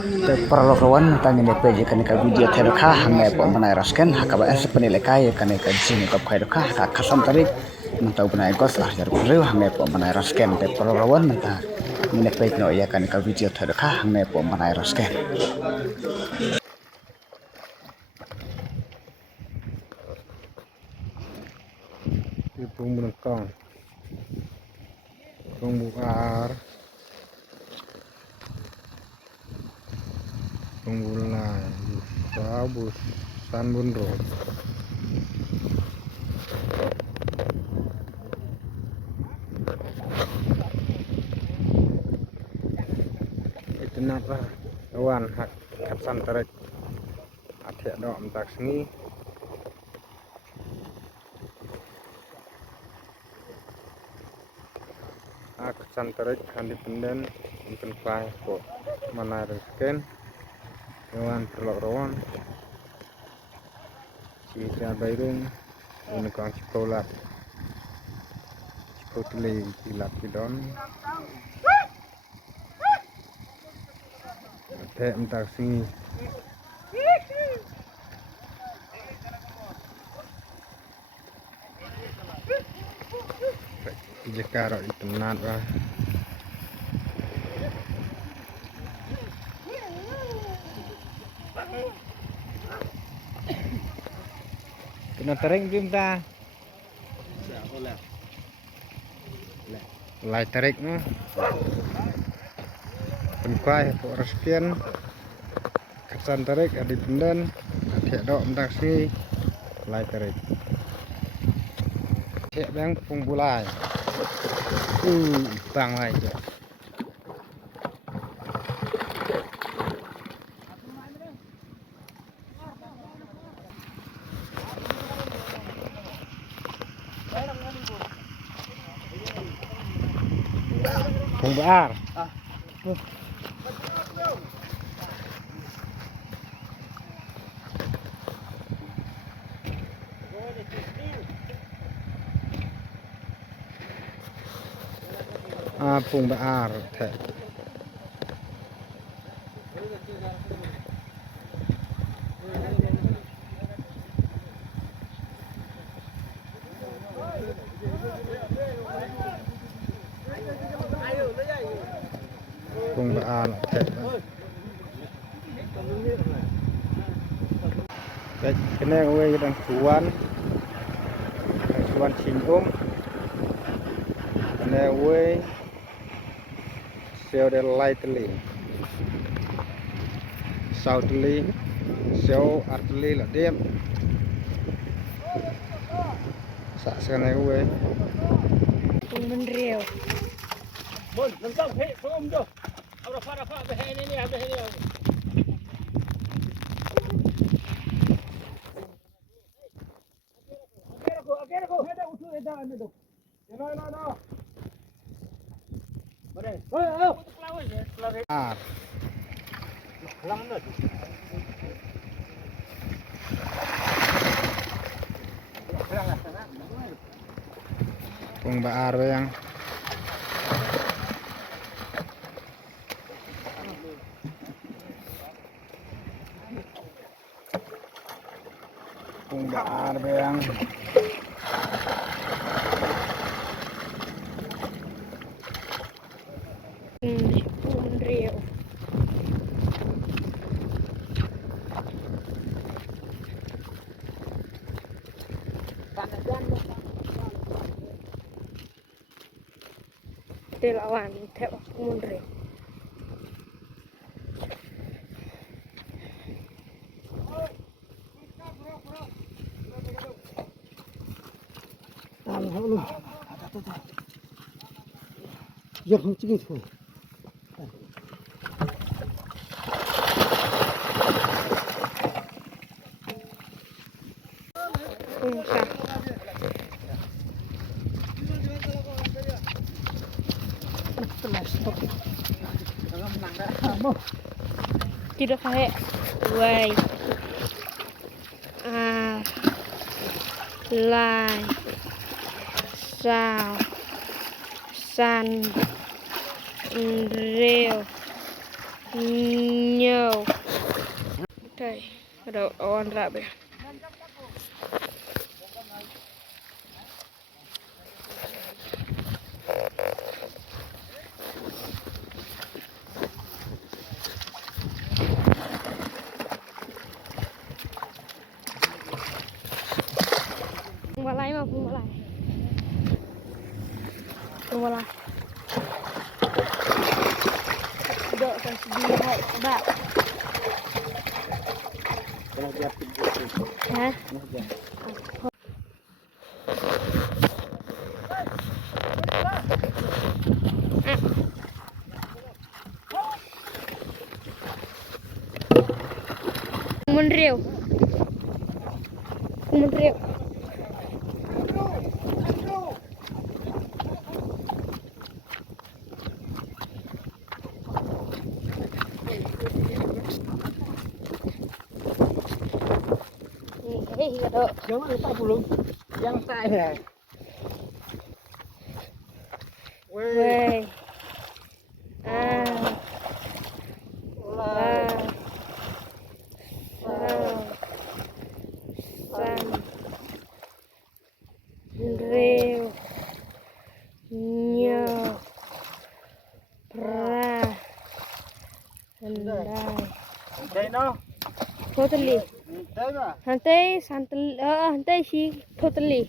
Te perlokawan tangin de peje kan ka video thero kha hangne po manai rasken hakaba es penile kai kan ka jing ka phai kha ka khasam tarik mantau benai gos ahjar kureu hangne po manai rasken te perlokawan manta mine pej no ya kan ka video thero kha hangne po manai rasken. Tung menekang, tung bukar, tung bulai, bus sanbunro. Itu napa? Awan hak kapsan tarik, atik dok mentak sengi. Aku santarik independen untuk fly kok mana resken hewan terlok rawan sisa bairung untuk sekolah sekolah kilat kidon teh entar sini jika rok itu nat lah kena tarik belum ta lai tarik mah penkuai kok reskian kesan tarik ada pendan ada dok mentak sini lai tarik cek bang pengbulai bang aja pengbar pengbar teh pengbar teh kena gue dan tuan singkum kena gue seo de lightly southly seo artly là đêm xạ xe này gue mình rìu Bon, nangkap he, songom jo. Rafa behe ini behe ini. Agera ko, heda usu heda ane do. No. Bare. Oh. Lang na. pengbar yang pengbar yang mình rìu để lawan theo mình rìu Giờ không chịu thôi. Tidak kayak way lai sao san rêu nhiều đây đầu on lại bây không vào lại mà không vào lại không vào lại đợi cái gì hậu bạn hả Mun rêu Jangan lupa belum yang saya. Wey. Rêu nhiều ra Đây nó. totally Đây mà. hante si totally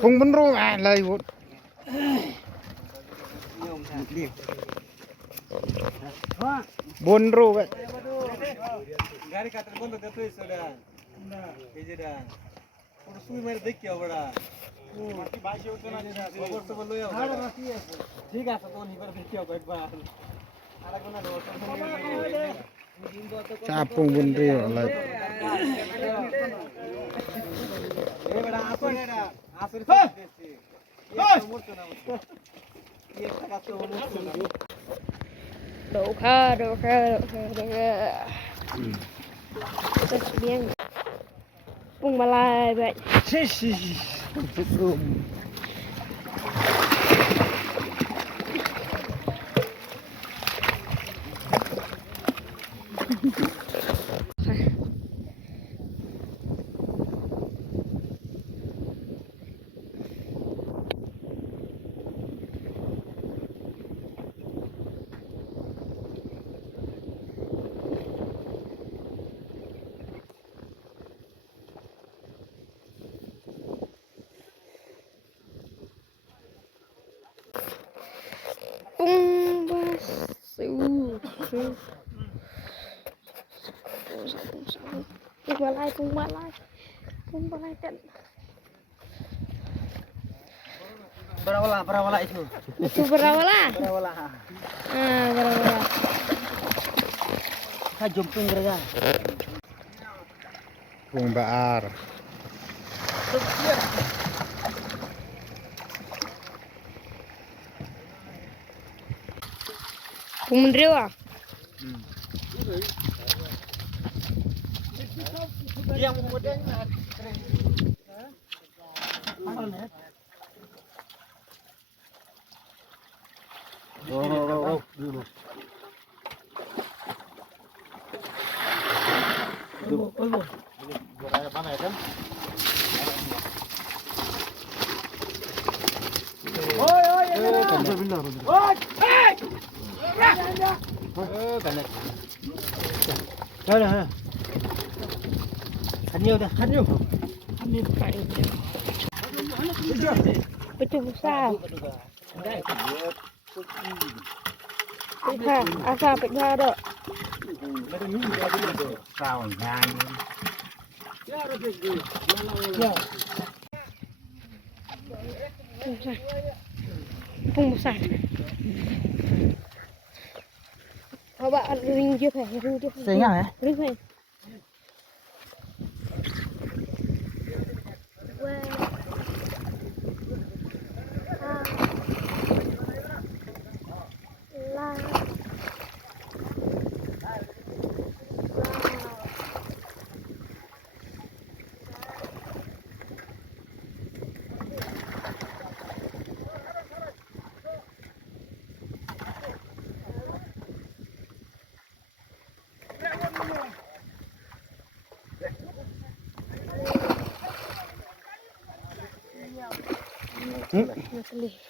Không vấn rô à lời một. Bon rô vậy. गाड़ी का तो बंद देते सोडा ना बेजेडा और सुई मेरे देख के बड़ा बाकी बाकी होता ना जैसा खबर सब लो यार हां बाकी है ठीक है तो नहीं पर देख के एक बार आला कोना road Capung bon rô lời. ये बड़ा आसो नेडा आसो रे देसी ये मोर तो ना ये का तो मोर तो ना đổ kha rất bien bung ba lai vậy Xí xí. bung ba siêu bung ba lai tận Berawala itu. itu berawala Berawala. berawala Ka jumping gereja. Bung baar. bung rêu à Yang modern betul sao asa pekha đó sao ngang. Không sạch. Các bạn ring chưa phải ring chưa phải. Sing hả? Ring phải. Natalie.